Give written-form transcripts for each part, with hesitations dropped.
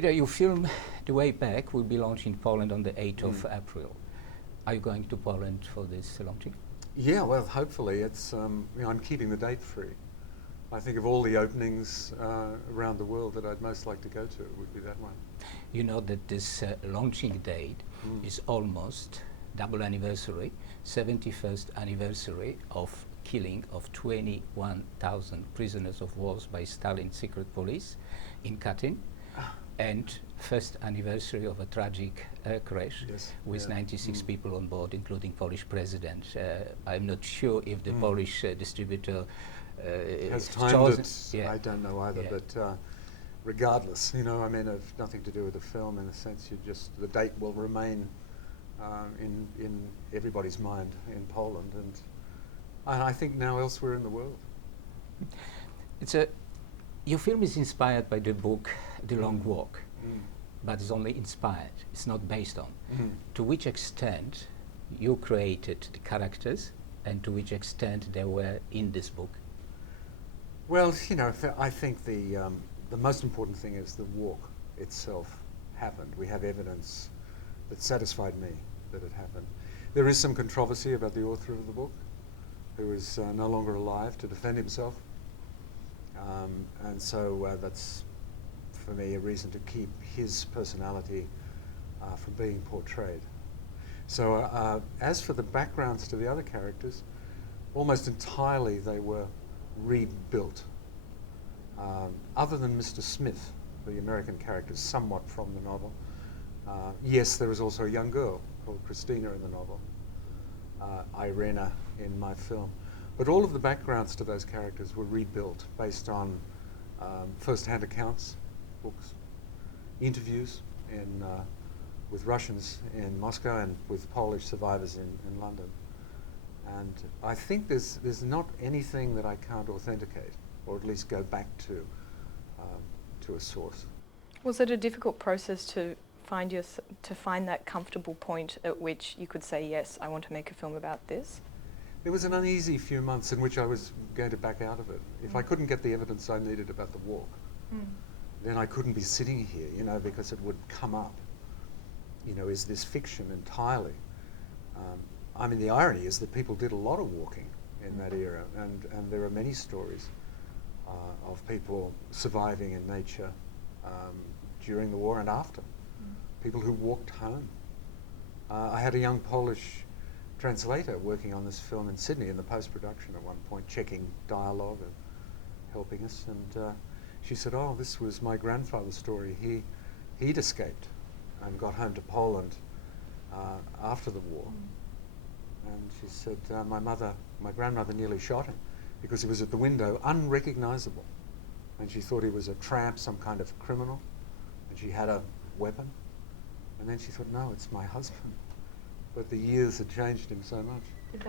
Peter, your film, The Way Back, will be launched in Poland on the 8th of April. Are you going to Poland for this launching? Yeah, well, hopefully. It's I'm keeping the date free. I think of all the openings around the world that I'd most like to go to, it would be that one. You know that this launching date is almost double anniversary, 71st anniversary of killing of 21,000 prisoners of war by Stalin's secret police in Katyn, and first anniversary of a tragic crash with 96 people on board, including Polish president. I'm not sure if the Polish distributor has timed it. Yeah. I don't know either, but regardless, I mean, it's nothing to do with the film in a sense. The date will remain in everybody's mind in Poland, and I think now elsewhere in the world. Your film is inspired by the book The Long Walk, but it's only inspired. It's not based on. To which extent you created the characters, and to which extent they were in this book? Well, I think the most important thing is the walk itself happened. We have evidence that satisfied me that it happened. There is some controversy about the author of the book, who is no longer alive to defend himself. And so that's, for me, a reason to keep his personality from being portrayed. So as for the backgrounds to the other characters, almost entirely they were rebuilt. Other than Mr. Smith, the American character, somewhat from the novel. Yes, there was also a young girl called Christina in the novel, Irena in my film. But all of the backgrounds to those characters were rebuilt based on first-hand accounts, books, interviews with Russians in Moscow and with Polish survivors in London. And I think there's not anything that I can't authenticate, or at least go back to a source. Was it a difficult process to find that comfortable point at which you could say, yes, I want to make a film about this? It was an uneasy few months in which I was going to back out of it. If I couldn't get the evidence I needed about the walk, then I couldn't be sitting here, because it would come up. Is this fiction entirely? I mean, the irony is that people did a lot of walking in that era, and there are many stories of people surviving in nature during the war and after. People who walked home. I had a young Polish translator working on this film in Sydney in the post-production at one point, checking dialogue and helping us, and she said, oh, this was my grandfather's story. He'd escaped and got home to Poland after the war. And she said, my grandmother nearly shot him because he was at the window, unrecognizable. And she thought he was a tramp, some kind of criminal, and she had a weapon. And then she thought, no, it's my husband. But the years had changed him so much. Did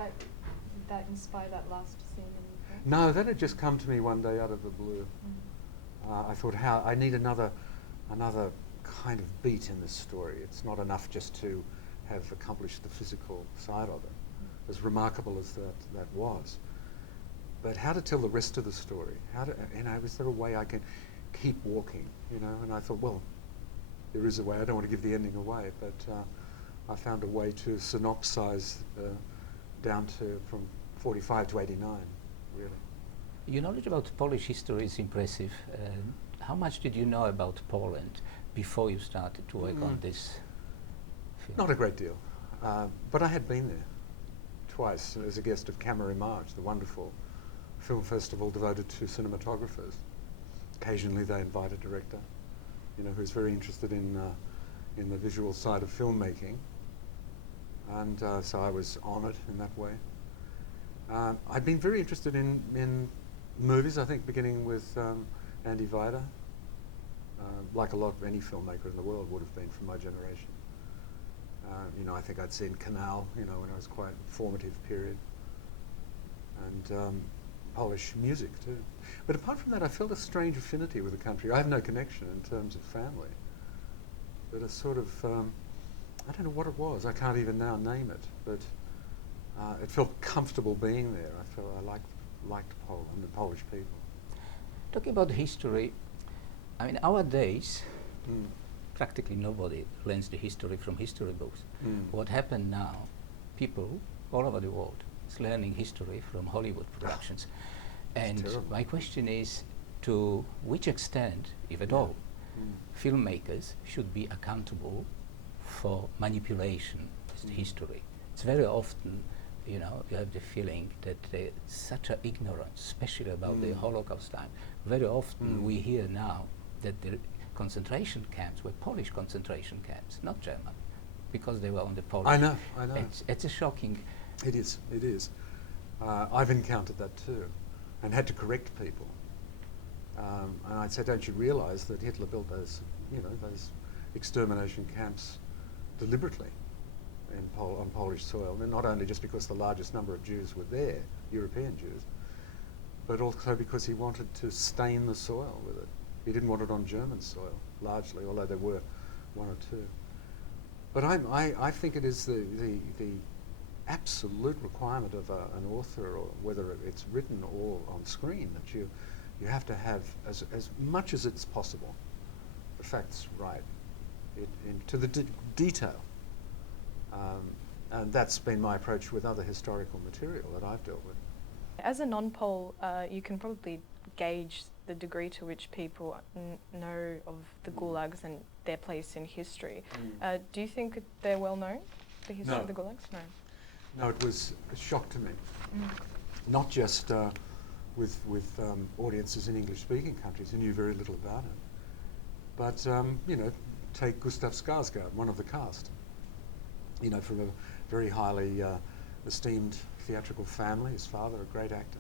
that inspire that last scene in the film? No, that had just come to me one day out of the blue. I thought, I need another kind of beat in this story. It's not enough just to have accomplished the physical side of it, as remarkable as that was. But how to tell the rest of the story? Is there a way I can keep walking? And I thought, well, there is a way. I don't want to give the ending away, but I found a way to synopsize down to from 45 to 89, really. Your knowledge about Polish history is impressive. How much did you know about Poland before you started to work on this film? Not a great deal, but I had been there twice as a guest of Camera-Image, the wonderful film festival devoted to cinematographers. Occasionally they invite a director, who's very interested in the visual side of filmmaking, and so I was honoured in that way. I'd been very interested in movies, I think, beginning with Andy Vida, like a lot of any filmmaker in the world would have been from my generation. I think I'd seen Canal, when I was quite a formative period, and Polish music too. But apart from that, I felt a strange affinity with the country. I have no connection in terms of family, but a sort of, I don't know what it was, I can't even now name it, but it felt comfortable being there. I felt I liked Poland and Polish people. Talking about history, I mean, our days, Practically nobody learns the history from history books. Mm. What happened now, people all over the world is learning history from Hollywood productions. And terrible. my question is, to which extent, if at all, filmmakers should be accountable for manipulation of the history? It's very often, you know, you have the feeling that there's such an ignorance, especially about the Holocaust time. Very often we hear now that the concentration camps were Polish concentration camps, not German, because they were on the Polish. I know. It's a shocking. It is. I've encountered that too, and had to correct people. And I'd say, don't you realise that Hitler built those, those extermination camps deliberately on Polish soil, and not only just because the largest number of Jews were there, European Jews, but also because he wanted to stain the soil with it. He didn't want it on German soil, largely, although there were one or two. But I think it is the absolute requirement of an author, or whether it's written or on screen, that you have to have, as much as it's possible, the facts right, to the detail. And that's been my approach with other historical material that I've dealt with. As a non-Pole, you can probably gauge the degree to which people know of the Gulags and their place in history. Do you think they're well known, the history of the Gulags? No. No, it was a shock to me. Not just with audiences in English-speaking countries who knew very little about it, but take Gustav Skarsgård, one of the cast. From a very highly esteemed theatrical family. His father, a great actor,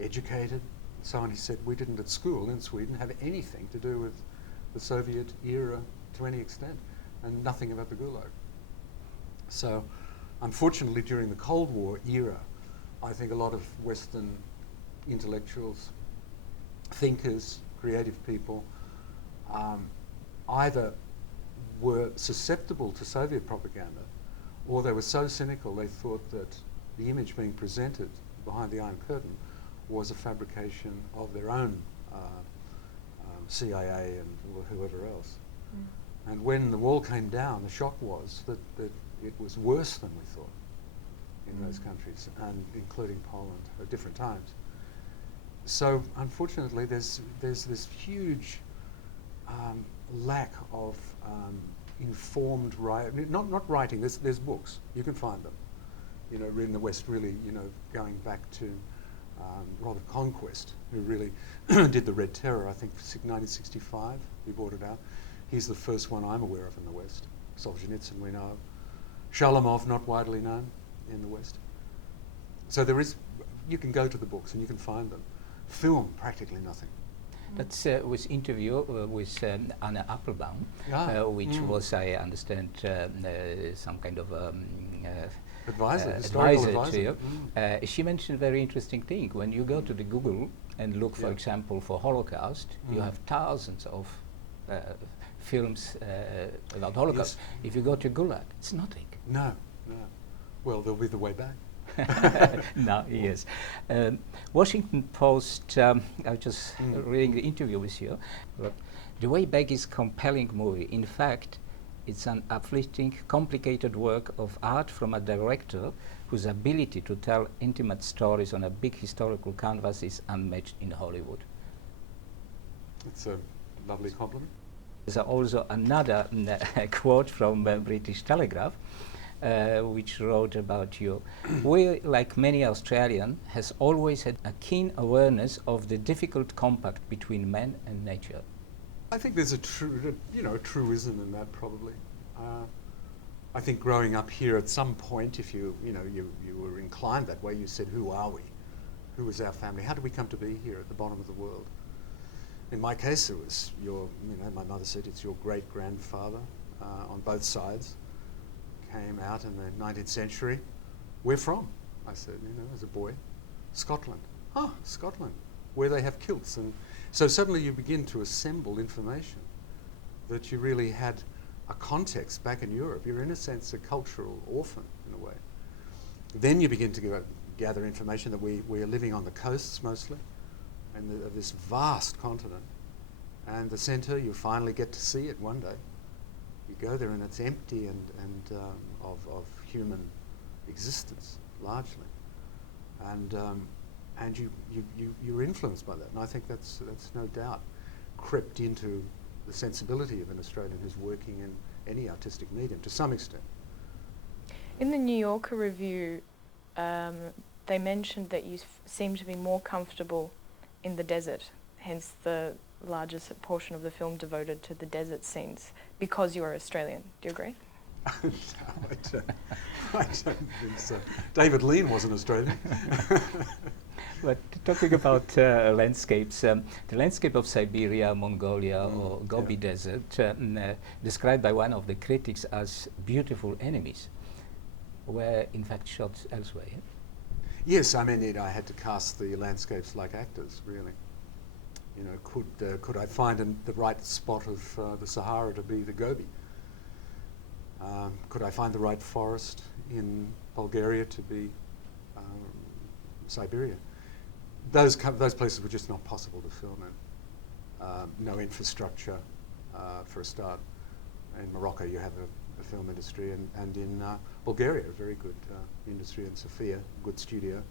educated. So on, he said, we didn't at school in Sweden have anything to do with the Soviet era to any extent, and nothing about the Gulag. So, unfortunately, during the Cold War era, I think a lot of Western intellectuals, thinkers, creative people, either were susceptible to Soviet propaganda, or they were so cynical they thought that the image being presented behind the Iron Curtain was a fabrication of their own CIA and whoever else. And when the wall came down, the shock was that it was worse than we thought in those countries, and including Poland at different times. So unfortunately, there's this huge lack of informed writing. Not writing. There's books. You can find them. In the West, really, going back to Robert Conquest, who really did the Red Terror. I think 1965. He brought it out. He's the first one I'm aware of in the West. Solzhenitsyn we know. Shalamov, not widely known in the West. So you can go to the books and you can find them. Film, practically nothing. That's was interview with Anna Applebaum, which was, I understand, some kind of advisor to you. She mentioned a very interesting thing. When you go to the Google and look, for example, for Holocaust, you have thousands of films about Holocaust. Yes. If you go to Gulag, it's nothing. No. Well, they'll be the way back. No, yes. Washington Post, I was just reading the interview with you. The Way Back is a compelling movie. In fact, it's an uplifting, complicated work of art from a director whose ability to tell intimate stories on a big historical canvas is unmatched in Hollywood. It's a lovely compliment. There's also another quote from British Telegraph, which wrote about you. We, like many Australians, has always had a keen awareness of the difficult compact between man and nature. I think there's a truism in that, probably. I think growing up here, at some point, if you were inclined that way, you said, "Who are we? Who is our family? How did we come to be here at the bottom of the world?" In my case, it was my mother said it's your great-grandfather on both sides. Came out in the 19th century. Where from? I said, as a boy. Scotland. Oh, Scotland, where they have kilts. And so suddenly you begin to assemble information that you really had a context back in Europe. You're in a sense a cultural orphan in a way. Then you begin to gather information that we are living on the coasts mostly, and of this vast continent. And the centre, you finally get to see it one day. You go there and it's empty and of human existence, largely. And you're influenced by that. And I think that's no doubt crept into the sensibility of an Australian who's working in any artistic medium, to some extent. In the New Yorker review, they mentioned that you seem to be more comfortable in the desert, hence the largest portion of the film devoted to the desert scenes, because you are Australian. Do you agree? No, I don't think so. David Lean wasn't Australian. But talking about landscapes, the landscape of Siberia, Mongolia, or Gobi Desert, described by one of the critics as beautiful enemies, were in fact shot elsewhere. Yeah? Yes, I mean, I had to cast the landscapes like actors, really. You know, could I find the right spot of the Sahara to be the Gobi? Could I find the right forest in Bulgaria to be Siberia? Those places were just not possible to film in. No infrastructure, for a start. In Morocco, you have a film industry, and in Bulgaria, a very good industry, in Sofia, good studio.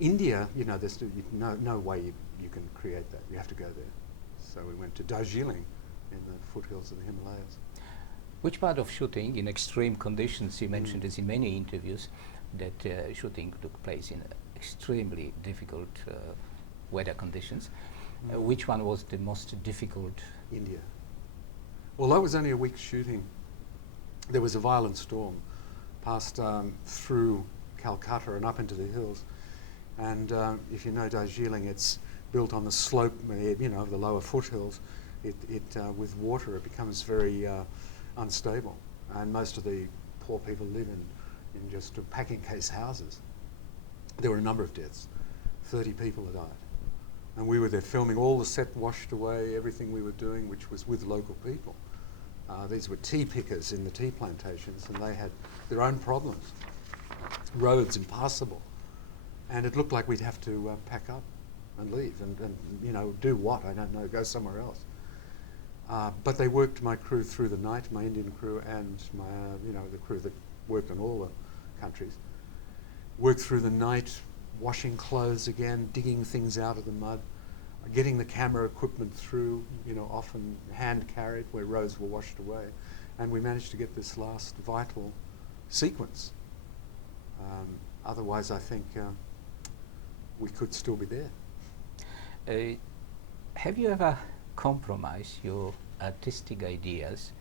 India, you know, there's no way you can create that. You have to go there. So we went to Darjeeling in the foothills of the Himalayas. Which part of shooting in extreme conditions, you mentioned this in many interviews, that shooting took place in extremely difficult weather conditions. Which one was the most difficult? India. Although it was only a week's shooting, there was a violent storm passed through Calcutta and up into the hills. And if you know Darjeeling, it's built on the slope, you know, of the lower foothills. With water, it becomes very unstable. And most of the poor people live in just packing case houses. There were a number of deaths. 30 people had died. And we were there filming, all the set washed away, everything we were doing, which was with local people. These were tea pickers in the tea plantations, and they had their own problems. Roads impassable. And it looked like we'd have to pack up and leave and you know, do what? I don't know, go somewhere else. But they worked my crew through the night, my Indian crew and my, you know, the crew that worked in all the countries. Worked through the night, washing clothes again, digging things out of the mud, getting the camera equipment through, you know, often hand carried where roads were washed away. And we managed to get this last vital sequence. Otherwise, I think we could still be there. Have you ever compromised your artistic ideas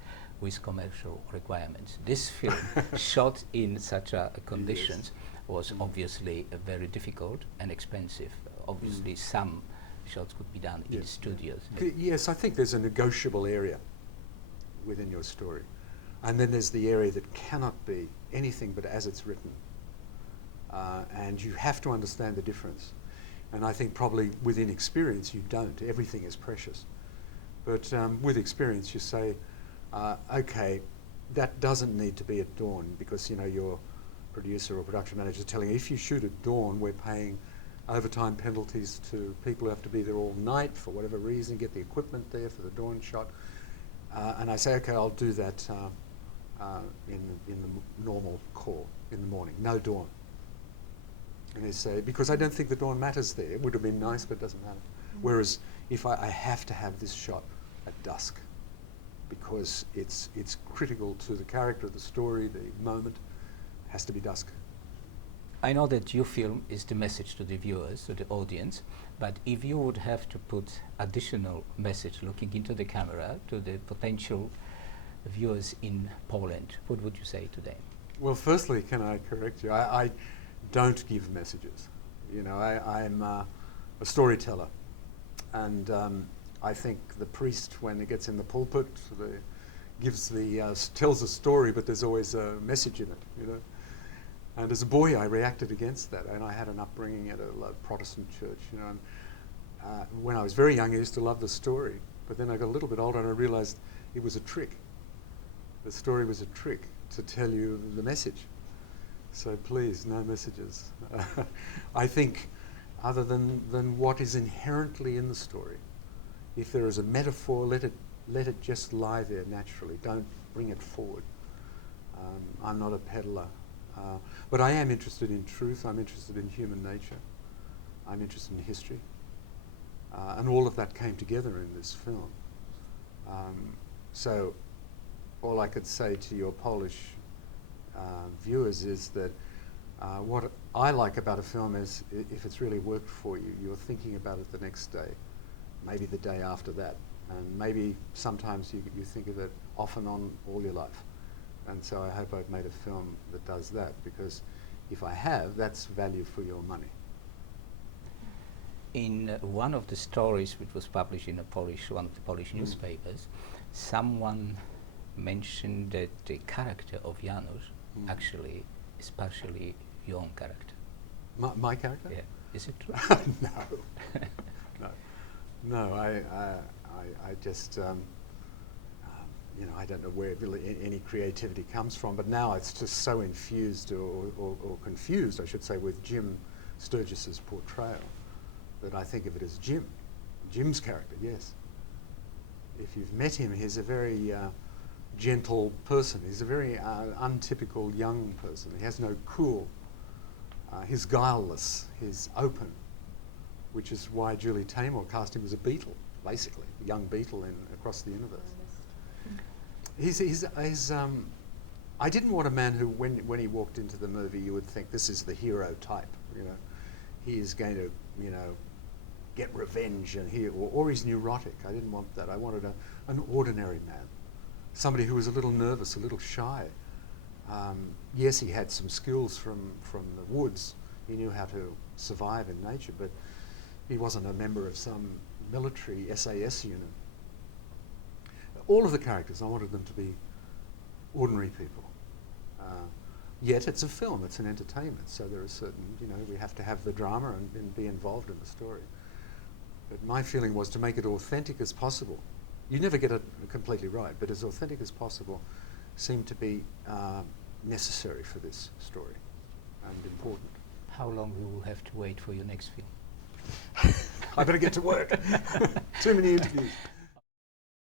with commercial requirements? This film, shot in such conditions, was obviously very difficult and expensive. Obviously, some shots could be done in studios. Yes, I think there's a negotiable area within your story. And then there's the area that cannot be anything but as it's written. And you have to understand the difference. And I think probably within experience you don't. Everything is precious. But with experience you say, okay, that doesn't need to be at dawn, because you know your producer or production manager is telling you, if you shoot at dawn, we're paying overtime penalties to people who have to be there all night for whatever reason, get the equipment there for the dawn shot. And I say, okay, I'll do that in the normal call in the morning, no dawn. And they say, because I don't think the dawn matters there. It would have been nice, but it doesn't matter. Whereas if I have to have this shot at dusk, because it's critical to the character, the story, the moment, has to be dusk. I know that your film is the message to the viewers, to the audience, but if you would have to put additional message looking into the camera to the potential viewers in Poland, what would you say to them? Well, firstly, can I correct you? I don't give messages. You know, I'm a storyteller, and I think the priest, when he gets in the pulpit, tells a story, but there's always a message in it. You know, and as a boy, I reacted against that, and I had an upbringing at a Protestant church. You know, and when I was very young, I used to love the story, but then I got a little bit older, and I realised it was a trick. The story was a trick to tell you the message. So please, no messages. I think, other than what is inherently in the story, If there is a metaphor, let it just lie there naturally. Don't bring it forward. I'm not a peddler. But I am interested in truth. I'm interested in human nature. I'm interested in history. And all of that came together in this film. So all I could say to your Polish viewers is that what I like about a film is if it's really worked for you, you're thinking about it the next day, maybe the day after that, and maybe sometimes you think of it off and on all your life. And so I hope I've made a film that does that, because if I have, that's value for your money. In one of the stories which was published in one of the Polish newspapers, someone mentioned that the character of Janus actually is partially your own character. My character? Yeah. Is it true? No. I just, I don't know where really any creativity comes from, but now it's just so infused or confused, I should say, with Jim Sturgis's portrayal that I think of it as Jim's character, yes. If you've met him, he's a very gentle person. He's a very untypical young person. He has no cool. He's guileless. He's open, which is why Julie Taymor cast him as a beetle, basically, a young beetle across the universe. I didn't want a man who, when he walked into the movie, you would think this is the hero type. He is going to, get revenge, and or he's neurotic. I didn't want that. I wanted an ordinary man, somebody who was a little nervous, a little shy. Yes, he had some skills from the woods. He knew how to survive in nature, but he wasn't a member of some military SAS unit. All of the characters, I wanted them to be ordinary people. Yet it's a film, it's an entertainment, so there are certain, we have to have the drama and be involved in the story. But my feeling was to make it authentic as possible. You never get it completely right, but as authentic as possible seemed to be necessary for this story and important. How long we will have to wait for your next film? I better get to work. Too many interviews.